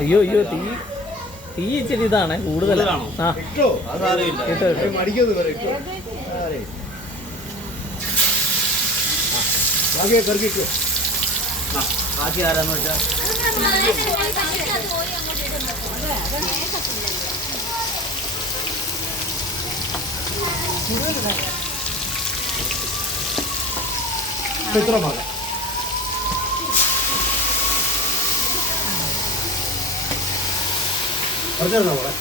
അയ്യോ അയ്യോ തീ ഇച്ചിരി ഇതാണ് കൂടുതലാണോ? ആ ബാക്കി ആരാന്ന് വെച്ചാൽ ഇത്രമാണ് പറഞ്ഞോ പോലെ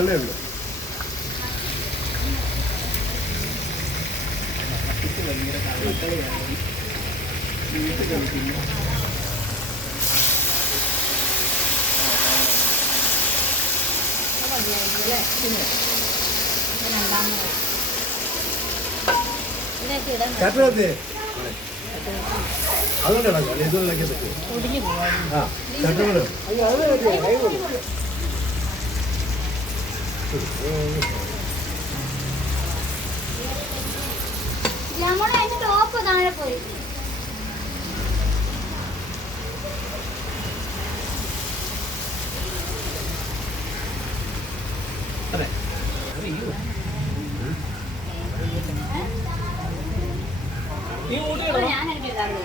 എണ്ണയുണ്ട്. ചട്ടത്തെ അതുകൊണ്ടാണ് ഇതൊക്കെ ആ ചട്ടങ്ങള് ടോപ്പ് താഴെ പോയി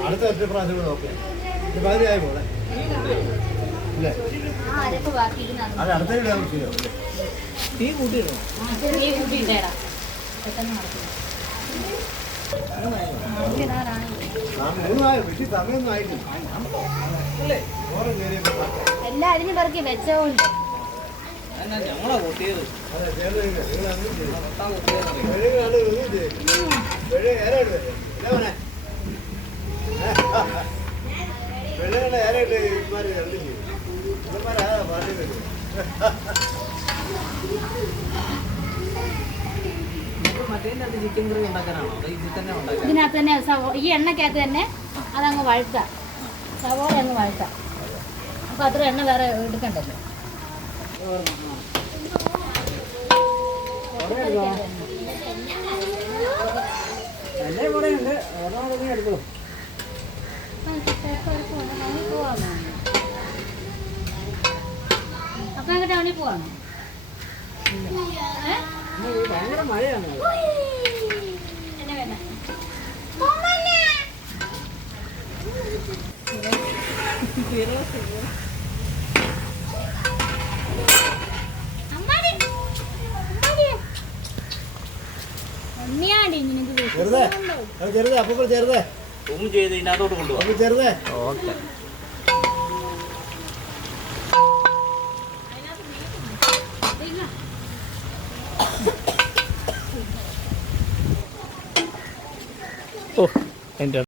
അടുത്ത ഒറ്റ പ്രാവശ്യം കൂടെ നോക്കാം പകുതിയായി പോലെ അല്ലേ അത് അടുത്ത ആവശ്യമോ തീ കൂട്ടിയിടണം. സമയൊന്നും ആയിട്ടില്ല എല്ലാരും പറക്കി വെച്ചോണ്ട് ഞങ്ങളാ കൂട്ടിയത്. ചിക്കൻ കറി ഉണ്ടാക്കാനാണോ ഇതിനകത്ത് തന്നെ ഈ എണ്ണക്കകത്ത് തന്നെ അതങ്ങ് വഴുത്താം, സവോള അങ്ങ് വഴുത്താം. അപ്പൊ അത്ര എണ്ണ വേറെ എടുക്കണ്ടല്ലോ. അപ്പൊ അങ്ങനെ ടൗണിൽ പോവാണോ? ഭയങ്കര മഴയാണ്. എന്നെ വേണ്ട ചെറുതേ അപ്പൊ ചെറുതേ സൂം ചെയ്ത് ഇതിനകത്തോട്ട് കൊണ്ടുപോകാം. ചെറുതേ ഓക്കെ. ഓ എൻ്റെ